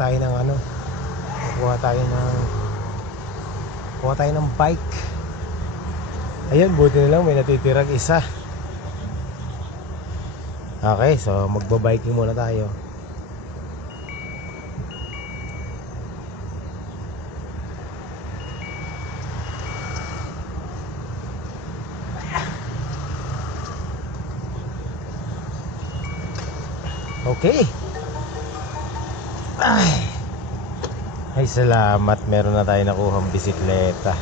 tayo ng ano, kuha tayo ng bike. Ayun, buti na lang may natitirang isa. Okay, so magbabiking muna tayo. Okay. Ay salamat, meron na tayo nakuhang bisikleta.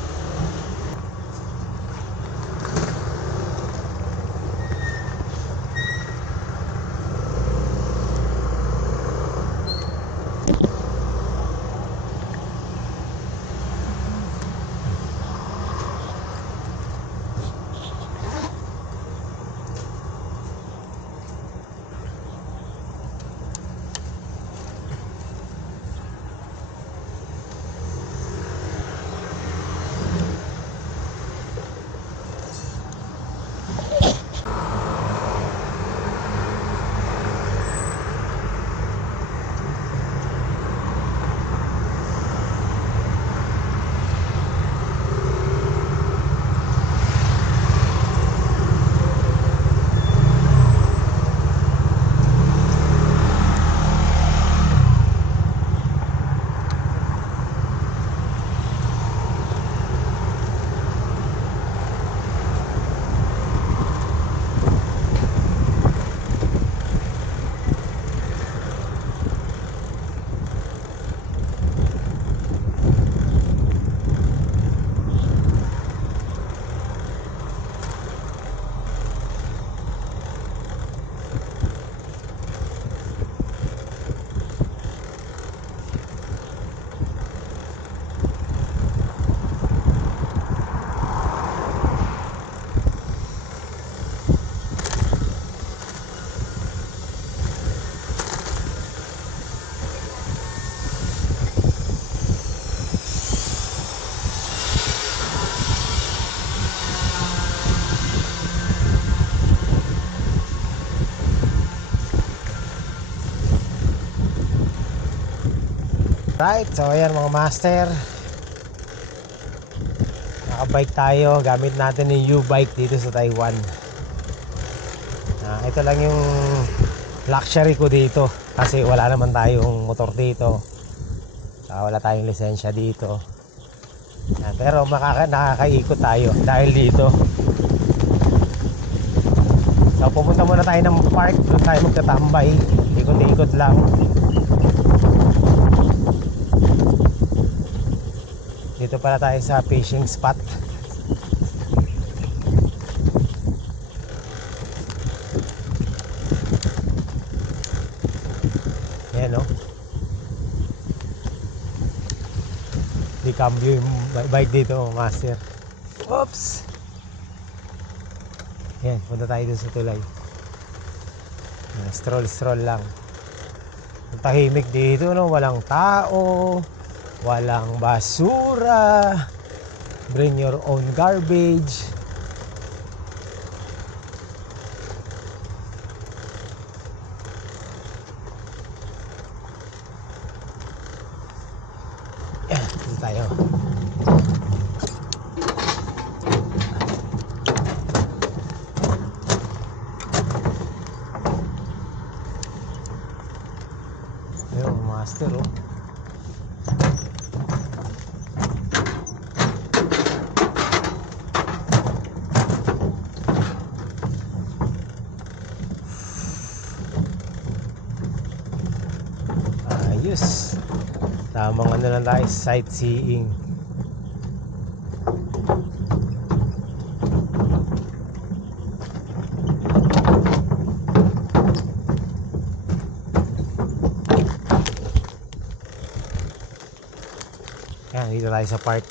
Right, so ayan mga master, nakabike tayo. Gamit natin yung U-bike dito sa Taiwan. Ito lang yung luxury ko dito, kasi wala naman tayong motor dito, wala tayong lisensya dito. Pero nakakaikot tayo dahil dito. So pupunta muna tayo ng park, doon tayo magtatambay, ikot-ikot lang. Dito pala tayo sa fishing spot. Ayan o, di cambio yung bike dito, master. Oops. Ayan, punta tayo dun sa tulay. Stroll lang. Ang tahimik dito, no? Walang tao, walang basura, bring your own garbage. Yan, dito tayo. Ayun, master oh. Ayos. Tamang ano lang tayo, sightseeing. Yan, dito tayo sa park.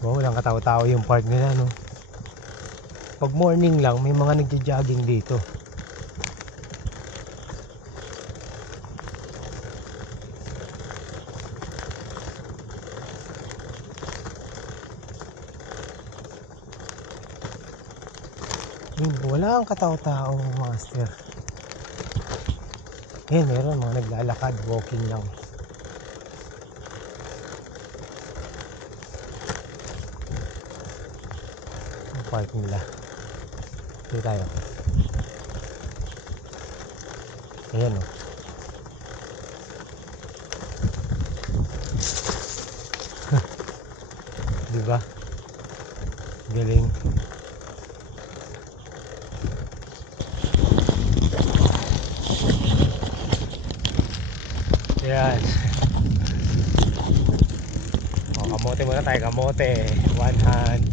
Walang katao-tao yung park nila, no? Pag morning lang, may mga nagja-jogging dito. Wala ang katao-tao, master. Meron mga naglalakad, walking lang. Ang park nila. Dito tayo. Ayan o. Diba? Galing. Ayan. O, kamote muna tayo. Kamote. One hand.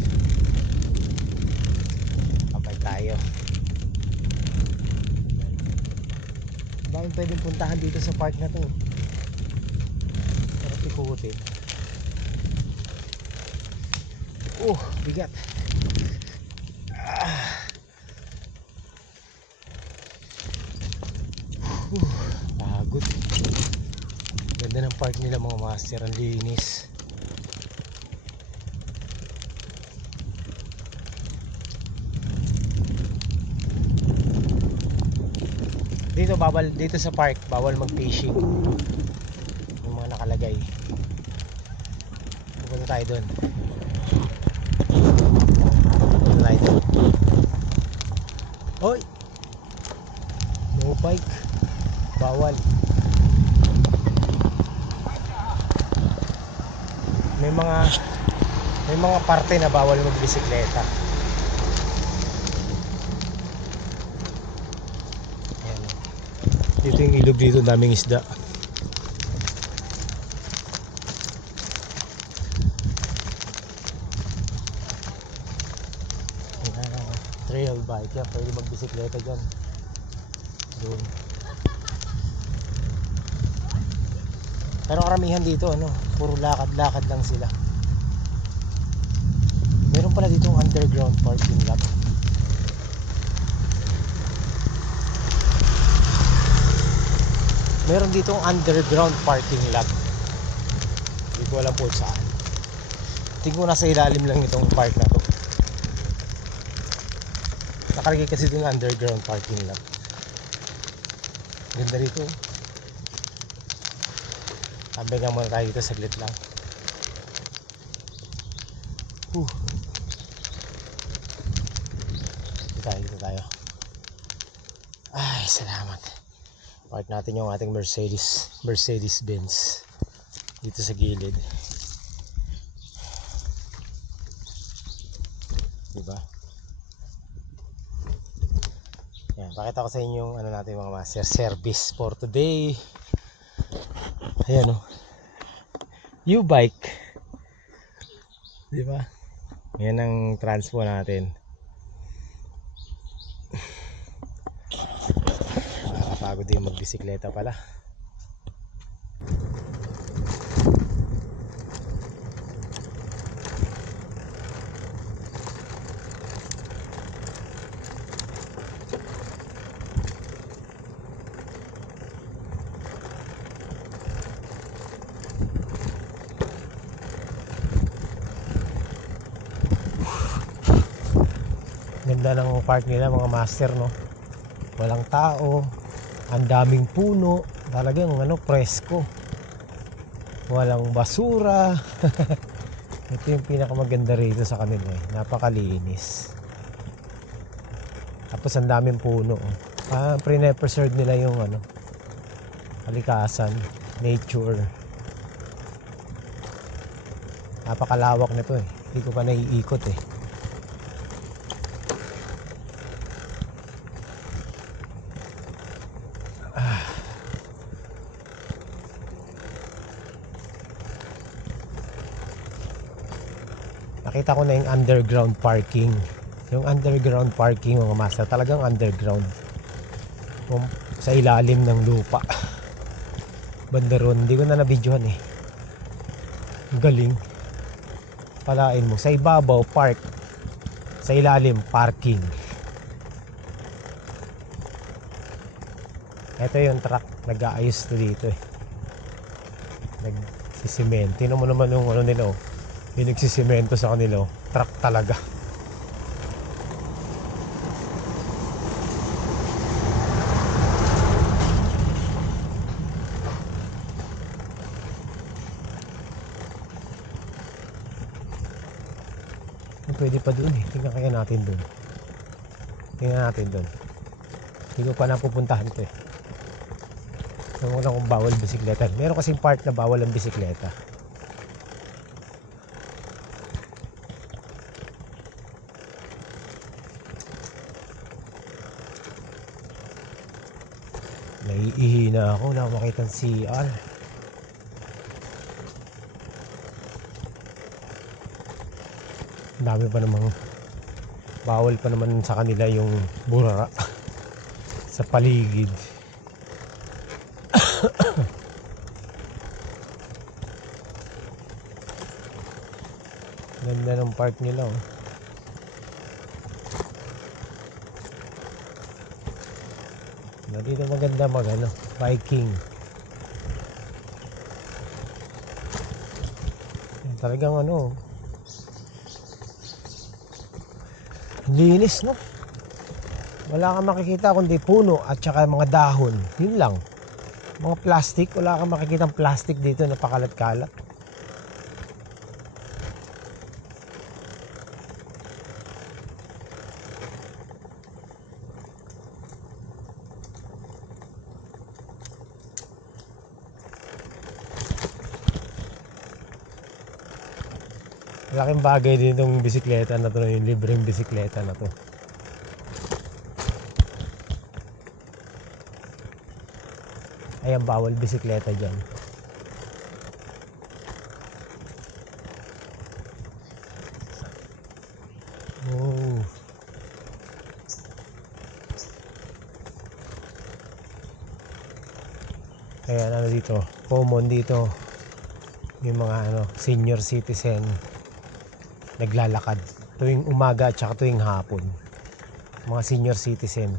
Kapag tayo. Bakit pwedeng puntahan dito sa park na to? Sarap ikutin. Bigat. Pagod. Ganda ng park nila mga master. Ang linis. Dito bawal, dito sa park bawal mag-fishing. Yung mga nakalagay. Pupunta tayo doon. Pupunta tayo doon. Hoy! No bike. Bawal. May mga parte na bawal magbisikleta. Ayan. Dito yung ilog dito, daming isda. Trail bike yan, pwede magbisikleta dyan. Doon. Pero karamihan dito puro lakad-lakad lang sila. Meron pala ditong underground parking lot. Meron ditong underground parking lot. Hindi ko alam po saan. Tingin ko nasa ilalim lang itong park na to. Nakalagay kasi itong underground parking lot. Ganda rito. Tambay nga muna tayo dito, saglit lang. Dito tayo. Ay, salamat. Park natin yung ating Mercedes Benz dito sa gilid. Diba? Yan, pakita ko sa inyo yung natin mga master, service for today. Ayan U-bike. Diba? Yan ang transpo natin. Nakakapagod din magbisikleta pala. Ganda ng park nila mga master walang tao, ang daming puno, talagang presko, walang basura. Ito yung pinakamaganda rito sa kanila napakalinis, tapos ang daming puno. Pre-preserve nila yung kalikasan, nature. Napakalawak nito hindi ko pa naiikot Nakita ko na yung underground parking. Yung underground parking mga master, talagang underground. Sa ilalim ng lupa. Banda ron, hindi ko na nabidyohan Galing. Palain mo, sa ibabaw park, sa ilalim parking. Ito yung truck, nag-aayos to dito nagsisimento. Tingnan mo naman yung nila yung nagsisimento sa kanila truck talaga. Pwede pa dun eh. Tingnan kaya natin dun. Tingnan natin dun. Hindi ko pa napupuntahan to eh. Ewan ko lang kung bawal bisikleta. Meron kasing part na bawal ang bisikleta. Naiihi na ako na makita ng CR. Dami pa namang bawal pa naman sa kanila yung burara sa paligid. Ganda ng park nila oh. Dito maganda biking. Talagang linis no. Wala kang makikita kundi puno at saka mga dahon. Yun lang. Mga plastic, wala kang makikitang plastic dito na pakalat-kalat. Malaking bagay din itong bisikleta na to, yung libreng bisikleta na to. Ayan, bawal bisikleta dyan. Oh. Kaya dito, common dito yung mga senior citizen naglalakad tuwing umaga at saka tuwing hapon. Mga senior citizen.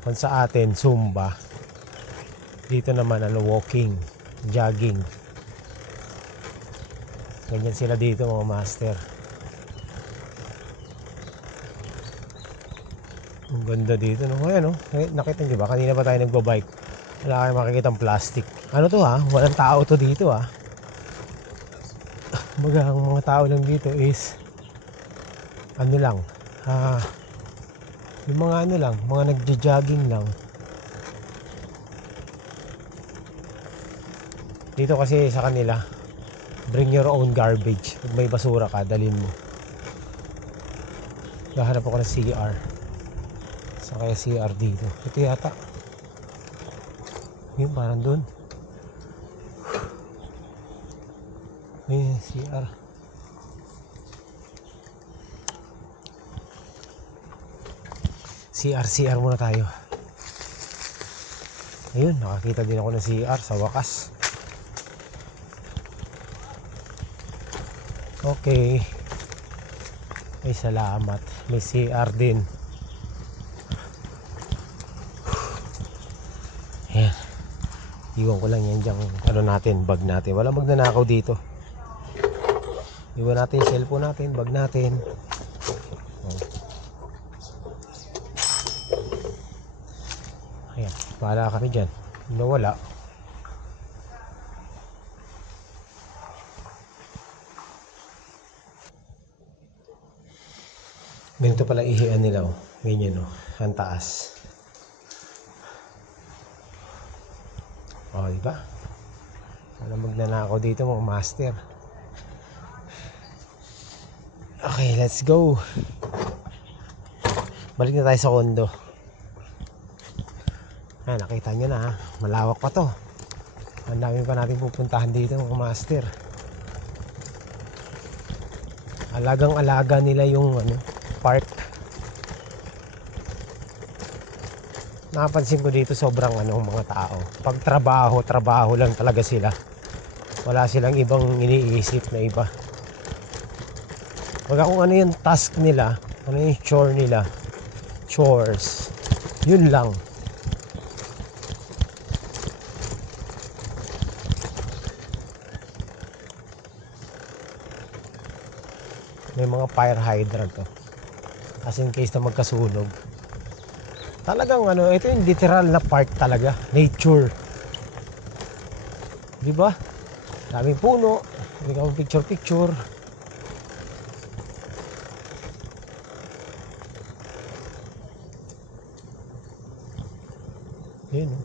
Kung sa atin Zumba, dito naman walking, jogging. Ganyan sila dito mga master. Ang ganda dito no. Ayan nakita niyo ba kanina pa tayo nagbo-bike, wala kayong makikitang plastic. Ano to walang tao to dito Baga ang mga tao lang dito is yung mga mga nagja-jogging lang. Dito kasi sa kanila, bring your own garbage. Pag may basura ka, dalhin mo. Gahanap ako ng CR. Sa kaya CR dito. Ito yata. Yun, parang dun. Ayun, CR. CR muna tayo. Ayun, nakakita din ako ng CR sa wakas. Okay. Ay, salamat. May CR din. Ayan. Iwan ko lang yan dyan. Natin, bag natin. Walang magnanakaw dito. Iwan natin yung cellphone natin, bag natin. Ayan, bahala kami dyan. Nawala. Ganito pala ihian nila ganyan ang taas. Diba? Wala magnanakaw dito mga master. Okay, let's go. Balik na tayo sa kondo. Nakita nyo na malawak pa to. Ang dami pa natin pupuntahan dito mga master. Alagang-alaga nila yung park. Napansin ko dito sobrang mga tao. Pag trabaho lang talaga sila. Wala silang ibang iniisip na iba. Pag kung ano yung task nila, ano yung chore nila, chores, yun lang. May mga fire hydrant as in case na magkasunog. Talagang ito yung literal na park talaga, nature. Di ba? Daming puno, Hindi ka picture picture. Yun, oh.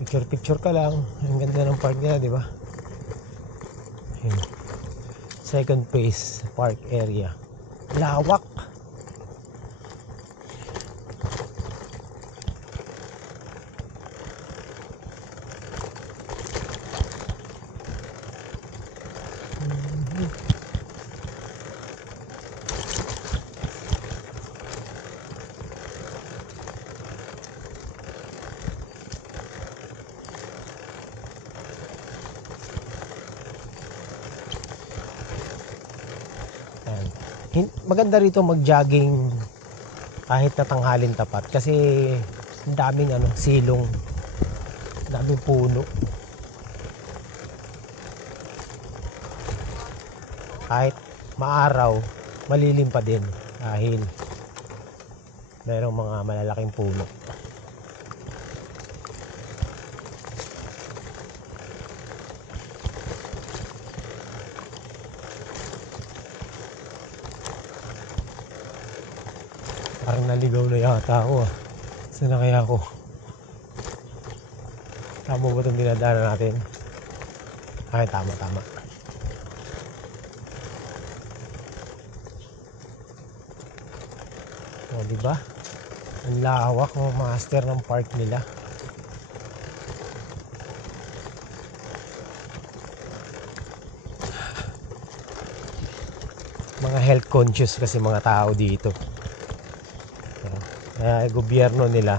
Picture picture ka lang. Ang ganda ng park nila, di ba? Yun. Second phase park area. Lawak. Maganda rito mag-jogging kahit na tanghalin tapat kasi ang daming silong, daming puno. Kahit maaraw, malilim pa din dahil mayroong mga malalaking puno. Parang naligaw na yata ako ah. Saan na kaya ako? Tama ba itong dinadaanan natin? Ay, tama. O, diba? Ang lawak ng master ng park nila. Mga health conscious kasi mga tao dito. Kaya gobyerno nila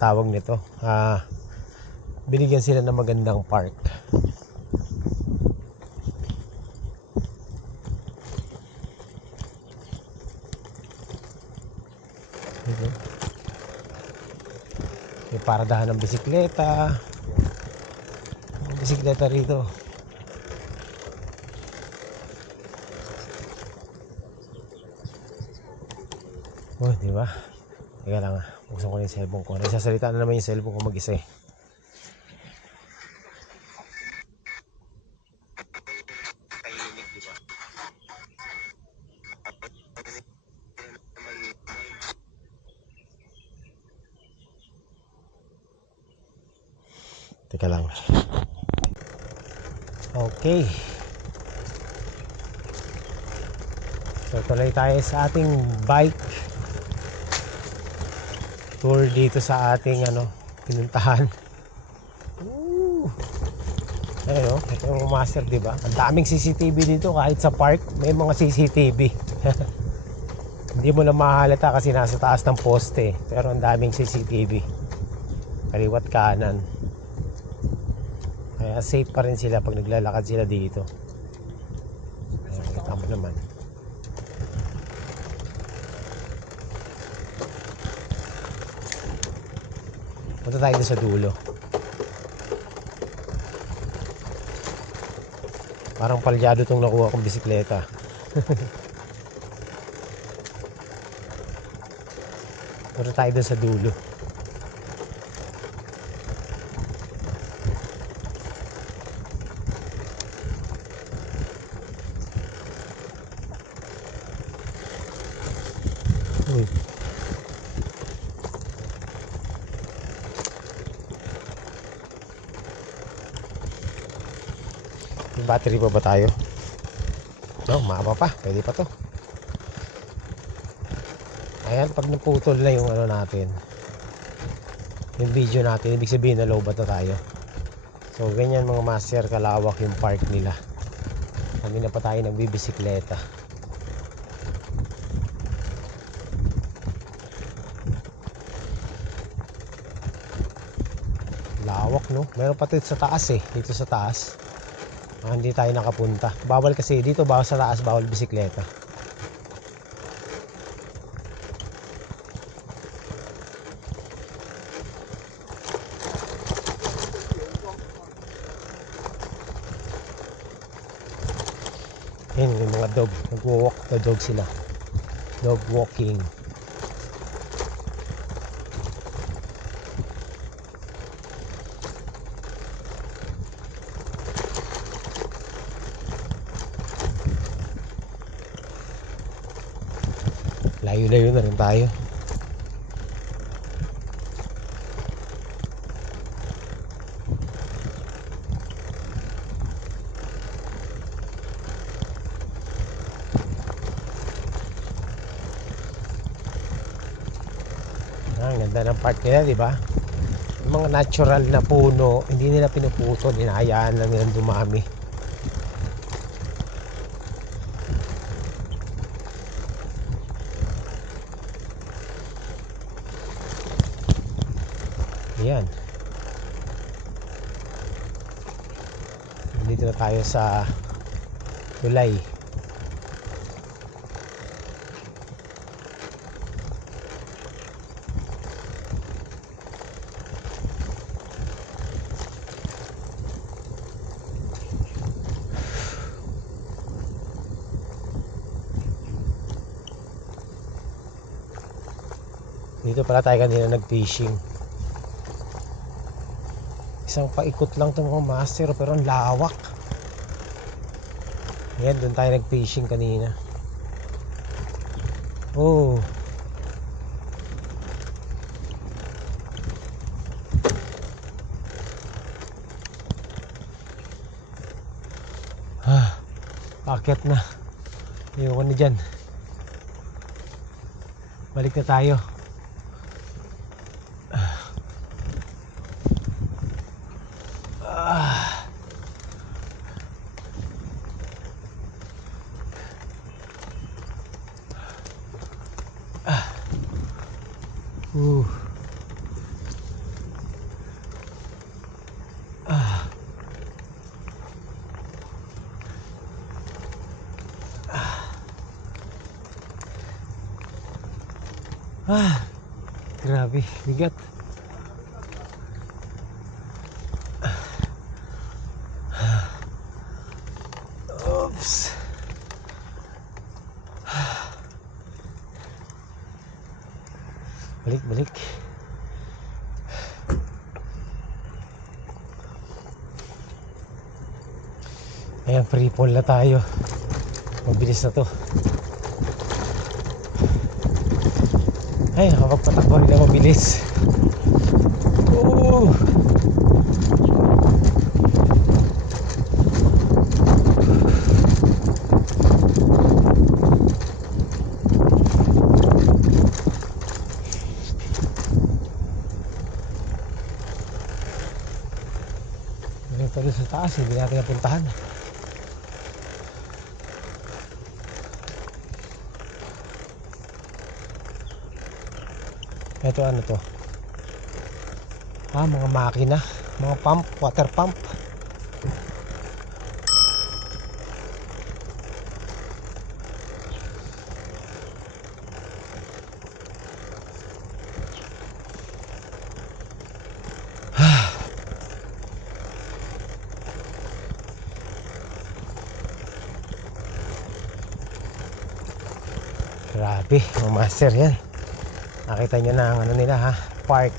tawag nito, binigyan sila ng magandang park. May paradahan ng bisikleta rito. Oh, di ba? Teka lang, buksan ko na yung cellphone ko. Nagsasalita na naman yung cellphone ko mag-isa eh. Teka lang. Okay. So tuloy tayo sa ating bike tour dito sa ating pinuntahan. Ayun, ito yung master, diba? Ang daming CCTV dito kahit sa park may mga CCTV. Hindi mo na mahalata kasi nasa taas ng poste, pero ang daming CCTV kaliwat kanan. Kaya safe pa rin sila pag naglalakad sila dito. Ayan, kita mo naman. Punta tayo sa dulo. Parang palyado tong nakuha kong bisikleta. Punta tayo doon sa dulo. May battery pa ba tayo? No, maaba pa. Pwede pa to. Ayan, pag naputol na yung natin, yung video natin, ibig sabihin na low-bat na tayo. So ganyan mga master, kalawak yung park nila. Kami na pa tayo nagbibisikleta. Lawak, no? Meron pa dito sa taas eh. Dito sa taas hindi tayo nakapunta. Bawal kasi dito, bawal sa taas, bawal bisikleta. Yan yung mga dog, nag-walk the dog sila. Dog walking. Layo-layo na rin tayo. Ang ganda ng part nila, di ba? Yung mga natural na puno, hindi nila pinuputo, hinahayaan lang nilang dumami. Ayan. Dito na tayo sa tulay. Dito pala tayo kanina nag-fishing. Isang paikot lang itong mga master, pero ang lawak. Ayan, doon tayo nag-fishing kanina. Oh. Paket na. Ayoko na dyan. Balik na tayo. Grabe, bigat. Oops. Balik. Ayan, free fall na tayo. Mabilis na to. Ay, nakapagpatakbo rin na mabilis. Oh! Ngayon pa rin sa taas, hindi natin napuntahan. Ito ano to? Mga makina, mga pump, water pump. Grabe, mga master yan. Nakita nyo na ang ano nila ha, park.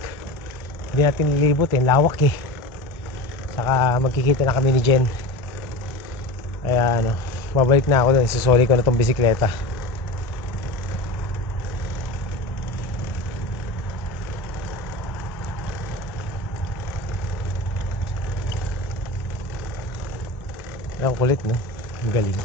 Hindi natin nilibot lawak eh. Saka magkikita na kami ni Jen. Kaya ano, babalik na ako doon, susoli ko na tong bisikleta. Ang kulit no, ang galing.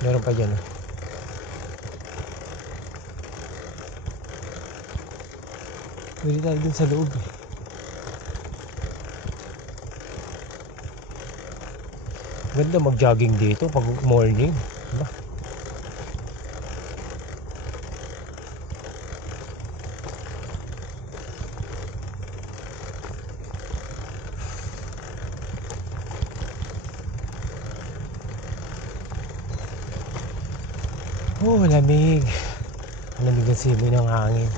Meron pa dyan. Pwede tayo dun sa loob eh. Ganda mag-jogging dito pag morning, diba? Oh, lamig. Lamig ang simoy ng hangin.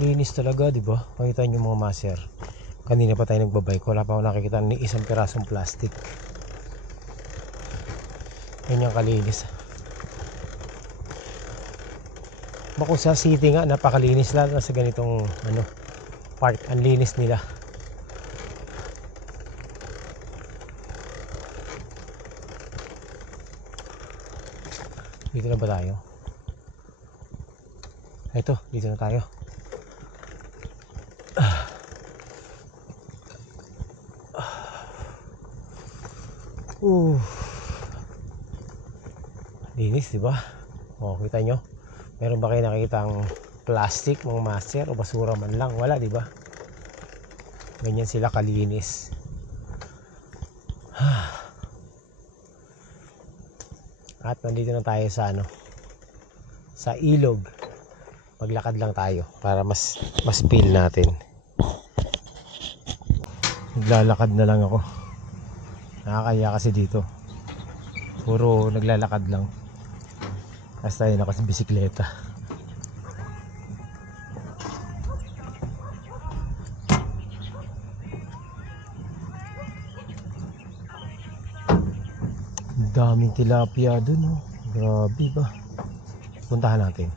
linis talaga, di ba? Makita niyo mga master. Kanina pa tayo nagbabike, wala pa ako nakikita ni isang pirasong plastic. Ganyan kalinis. Bako sa city nga, napakalinis lalo sa ganitong park. Ang linis nila. Dito na ba tayo? Ito, dito na tayo. Linis, di ba? O, kita nyo? Meron ba kayo nakikitang plastic, mga master, o basura man lang? Wala, di ba? Ganyan sila kalinis. At nandito na tayo sa sa ilog. Maglakad lang tayo para mas feel natin. Naglalakad na lang ako. Nakakaya kasi dito. Puro naglalakad lang. Kasi tayo nakasibisikleta. Daming tilapia dun, oh. Grabe ba? Puntahan natin.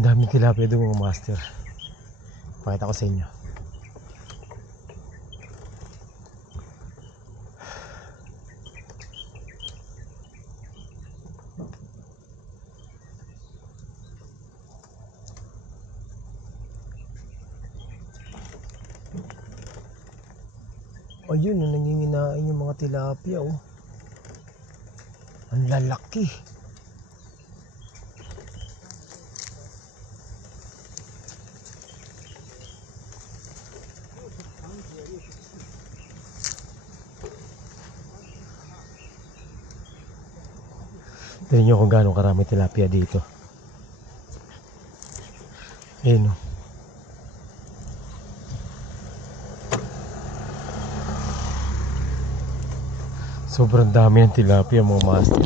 Daming tilapia dun, mga master. Pakita ko sa inyo. Ayun, nanginginain yung mga tilapia, oh. Ang lalaki. Tignan nyo kung gaano karami tilapia dito. Ayun, oh. Sobrang dami ng tilapia, mga master.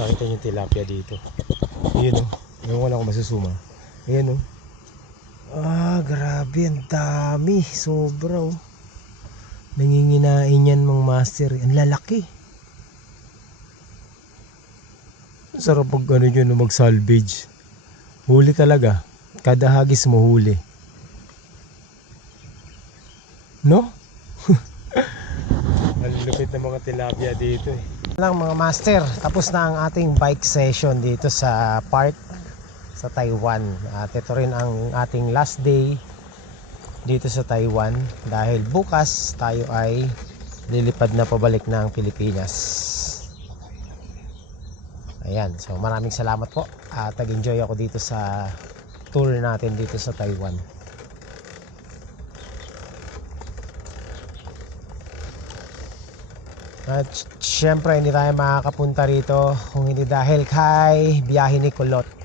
Nakita nyo yung tilapia dito. Ayun, oh. Ngayon wala akong masusuma. Ayun, oh. Grabe, ang dami. Sobra, oh. Nanginginain yan, mga master. Ang lalaki. Sarap pag yun, mag-salvage. Huli talaga. Kada hagis mo huli. No? Ang lupit ng mga tilapia dito, eh. Lang, mga master, tapos na ang ating bike session dito sa park sa Taiwan. At ito rin ang ating last day dito sa Taiwan dahil bukas tayo ay lilipad na pabalik ng Pilipinas. Ayan, so maraming salamat po at nag-enjoy ako dito sa tour natin dito sa Taiwan. At syempre hindi tayo makakapunta rito kung hindi dahil kay biyahe ni Kulot.